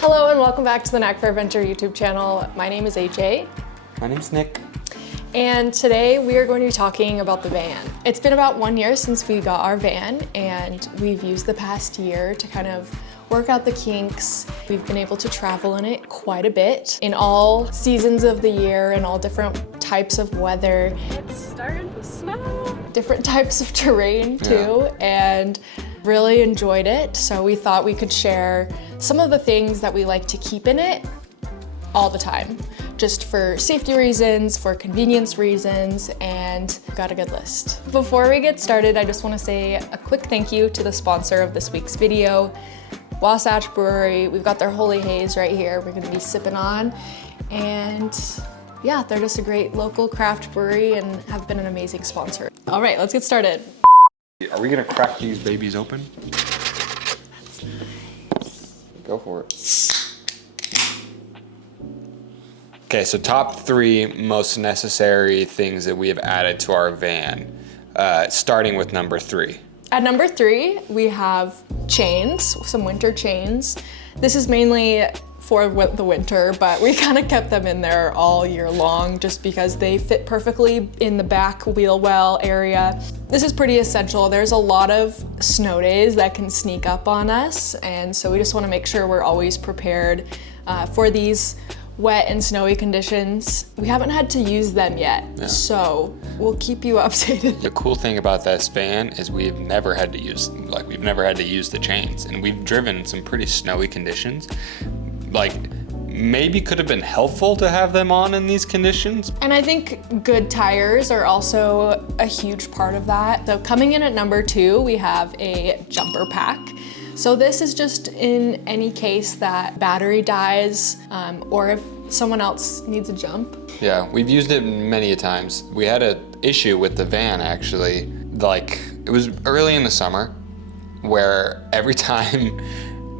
Hello and welcome back to the Knack for Adventure YouTube channel. My name is AJ. My name's Nick. And today we are going to be talking about the van. It's been about 1 year since we got our van, and we've used the past year to kind of work out the kinks. We've been able to travel in it quite a bit in all seasons of the year and all different types of weather. It's starting to snow. Different types of terrain too, and really enjoyed it. So we thought we could share some of the things that we like to keep in it all the time, just for safety reasons, for convenience reasons, and got a good list. Before we get started, I just want to say a quick thank you to the sponsor of this week's video, Wasatch Brewery. We've got their Holy Haze right here we're gonna be sipping on, and yeah, they're just a great local craft brewery and have been an amazing sponsor. All right, let's get started. Are we gonna crack these babies open? Go for it. Okay, so top 3 most necessary things that we have added to our van, starting with number 3. At number 3, we have chains, some winter chains. This is mainly for the winter, but we kind of kept them in there all year long just because they fit perfectly in the back wheel well area. This is pretty essential. There's a lot of snow days that can sneak up on us, and so we just want to make sure we're always prepared for these wet and snowy conditions. We haven't had to use them yet, so we'll keep you updated. The cool thing about this van is we've never had to use the chains, and we've driven some pretty snowy conditions. Like, maybe could have been helpful to have them on in these conditions. And I think good tires are also a huge part of that. So coming in at number 2, we have a jumper pack. So this is just in any case that battery dies, or if someone else needs a jump. Yeah, we've used it many a times. We had an issue with the van actually, like it was early in the summer where every time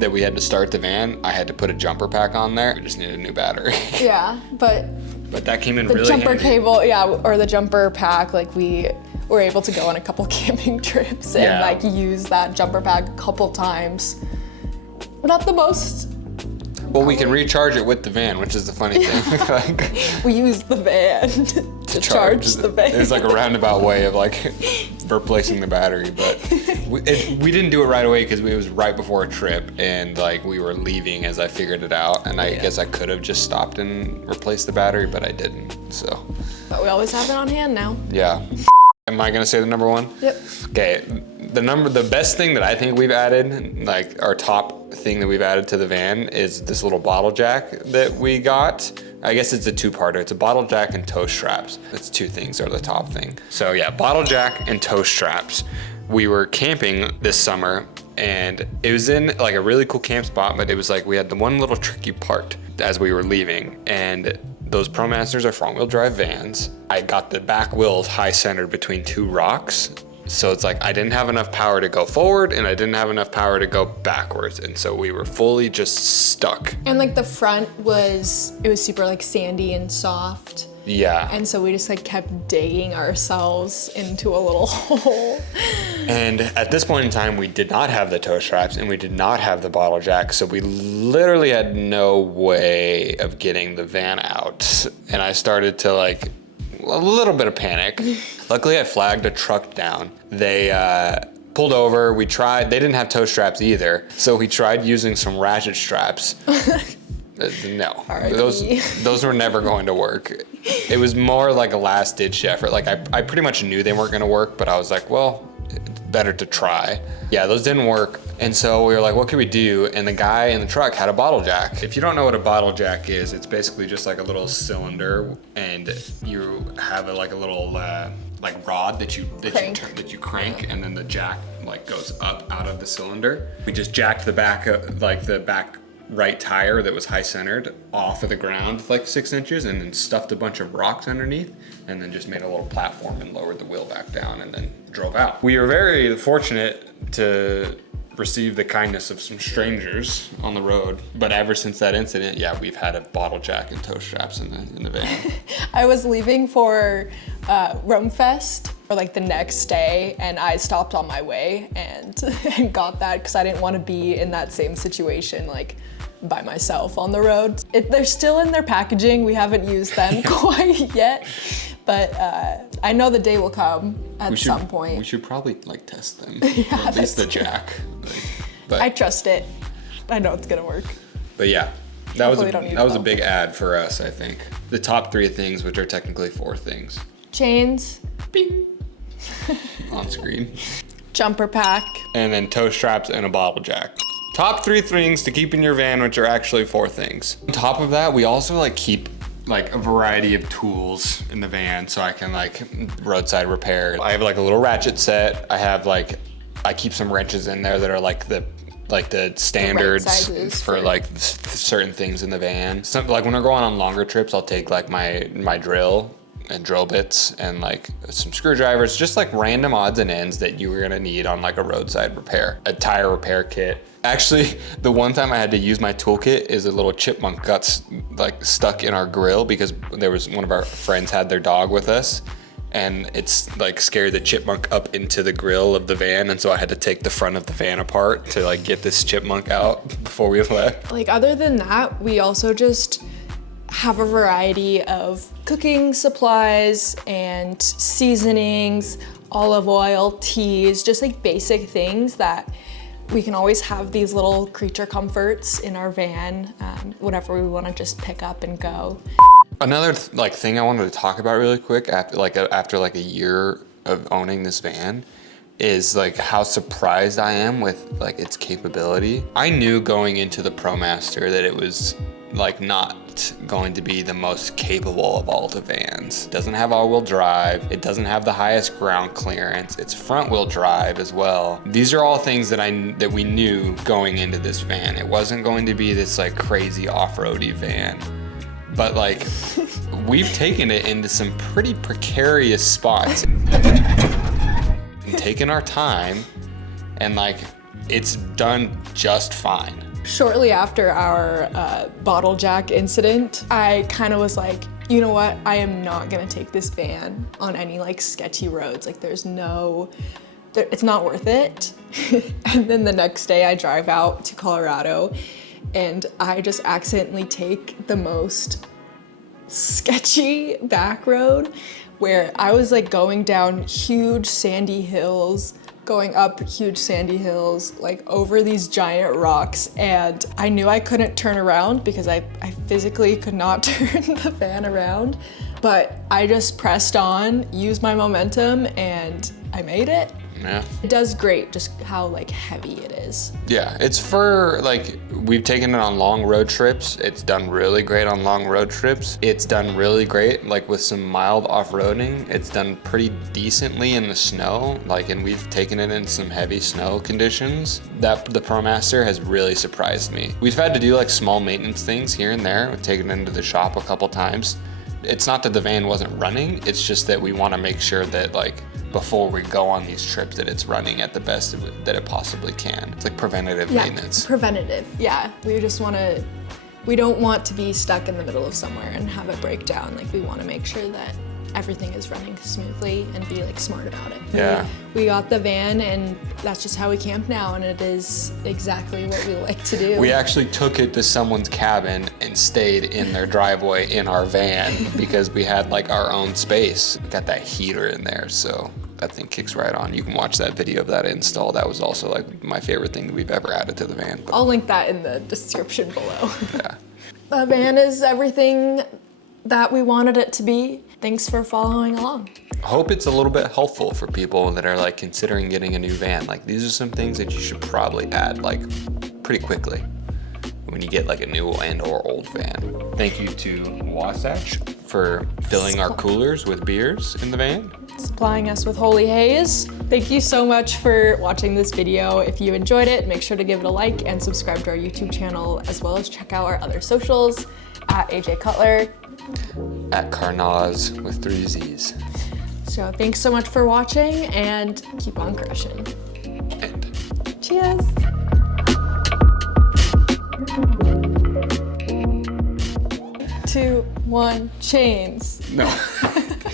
that we had to start the van, I had to put a jumper pack on there. We just needed a new battery. Yeah, but that came in the really jumper handy. cable, or the jumper pack, like we were able to go on a couple camping trips and like use that jumper pack a couple times. Not the most. Well, we can recharge it with the van, which is the funny thing. We used the van to charge the van. It's like a roundabout way of like replacing the battery, but we didn't do it right away because it was right before a trip and like we were leaving as I figured it out, and I guess I could have just stopped and replaced the battery, but I didn't. So. But we always have it on hand now. Yeah. Am I gonna say the number 1? Yep. Okay, the best thing that I think we've added, like our top thing that we've added to the van, is this little bottle jack that we got. I guess it's a 2-parter. It's a bottle jack and tow straps. It's 2 things are the top thing. So yeah, bottle jack and tow straps. We were camping this summer and it was in like a really cool camp spot, but it was like we had the one little tricky part as we were leaving, and those Promasters are front-wheel drive vans. I got the back wheels high-centered between 2 rocks. So it's like I didn't have enough power to go forward and I didn't have enough power to go backwards. And so we were fully just stuck. And like the front it was super like sandy and soft. Yeah. And so we just like kept digging ourselves into a little hole. And at this point in time, we did not have the tow straps and we did not have the bottle jack. So we literally had no way of getting the van out. And I started to like a little bit of panic. Luckily, I flagged a truck down. They pulled over. We tried. They didn't have tow straps either. So we tried using some ratchet straps. No, those were never going to work. It was more like a last ditch effort. Like I pretty much knew they weren't gonna work, but I was like, well, better to try. Yeah, those didn't work. And so we were like, what can we do? And the guy in the truck had a bottle jack. If you don't know what a bottle jack is, it's basically just like a little cylinder, and you have like a little like rod that you crank, and then the jack like goes up out of the cylinder. We just jacked the back right tire that was high centered off of the ground like 6 inches, and then stuffed a bunch of rocks underneath, and then just made a little platform and lowered the wheel back down and then drove out. We were very fortunate to received the kindness of some strangers on the road. But ever since that incident, yeah, we've had a bottle jack and tow straps in the van. I was leaving for Rome Fest for like the next day, and I stopped on my way and got that because I didn't want to be in that same situation like by myself on the road. They're still in their packaging. We haven't used them quite yet, but I know the day will come at some point. We should probably like test them, or at least the jack. But I trust it. I know it's gonna work. But yeah, that was a big ad for us, I think. The top 3 things, which are technically 4 things. Chains. Bing. On screen. Jumper pack. And then tow straps and a bottle jack. Top 3 things to keep in your van, which are actually 4 things. On top of that, we also like keep like a variety of tools in the van so I can like roadside repair. I have like a little ratchet set. I keep some wrenches in there that are like the standards for like certain things in the van. Like when we're going on longer trips, I'll take like my drill and drill bits and like some screwdrivers, just like random odds and ends that you were gonna need on like a roadside repair. A tire repair kit. Actually, the one time I had to use my toolkit is a little chipmunk got like stuck in our grill because there was one of our friends had their dog with us, and it's like scared the chipmunk up into the grill of the van, and so I had to take the front of the van apart to like get this chipmunk out before we left. Like other than that, we also just have a variety of cooking supplies and seasonings, olive oil, teas, just like basic things that we can always have these little creature comforts in our van, whenever we want to just pick up and go. Another thing I wanted to talk about really quick after a year of owning this van is like how surprised I am with like its capability. I knew going into the Promaster that it was like not going to be the most capable of all the vans. It doesn't have all-wheel drive. It doesn't have the highest ground clearance. It's front-wheel drive as well. These are all things that we knew going into this van. It wasn't going to be this like crazy off-roady van. But like we've taken it into some pretty precarious spots and taken our time, and like it's done just fine. Shortly after our bottle jack incident, I kind of was like, you know what? I am not gonna take this van on any like sketchy roads. Like it's not worth it. And then the next day I drive out to Colorado and I just accidentally take the most sketchy back road where I was like going down huge sandy hills, going up huge sandy hills, like over these giant rocks, and I knew I couldn't turn around because I physically could not turn the van around, but I just pressed on, used my momentum, and I made it. Yeah. It does great, just how like heavy it is. Yeah, it's for like, we've taken it on long road trips. It's done really great on long road trips. It's done really great like with some mild off-roading. It's done pretty decently in the snow, like, and we've taken it in some heavy snow conditions. The Promaster has really surprised me. We've had to do like small maintenance things here and there. We've taken it into the shop a couple times. It's not that the van wasn't running, it's just that we want to make sure that like before we go on these trips that it's running at the best that it possibly can. It's like preventative maintenance. Preventative, yeah. We don't want to be stuck in the middle of somewhere and have it break down. Like we want to make sure that everything is running smoothly and be like smart about it. Yeah. We got the van and that's just how we camp now, and it is exactly what we like to do. We actually took it to someone's cabin and stayed in their driveway in our van because we had like our own space. We got that heater in there, so that thing kicks right on. You can watch that video of that install. That was also like my favorite thing that we've ever added to the van. I'll link that in the description below. Yeah. The van is everything that we wanted it to be. Thanks for following along. Hope it's a little bit helpful for people that are like considering getting a new van. Like these are some things that you should probably add like pretty quickly when you get like a new and or old van. Thank you to Wasatch for filling our coolers with beers in the van. Supplying us with Holy Haze. Thank you so much for watching this video. If you enjoyed it, make sure to give it a like and subscribe to our YouTube channel, as well as check out our other socials at AJ Cutler. At Carnaz with 3 Z's. So thanks so much for watching and keep on crushing. And cheers. 2, 1, chains. No.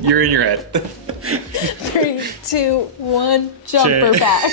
You're in your head. 3, 2, 1, jumper Chain. back.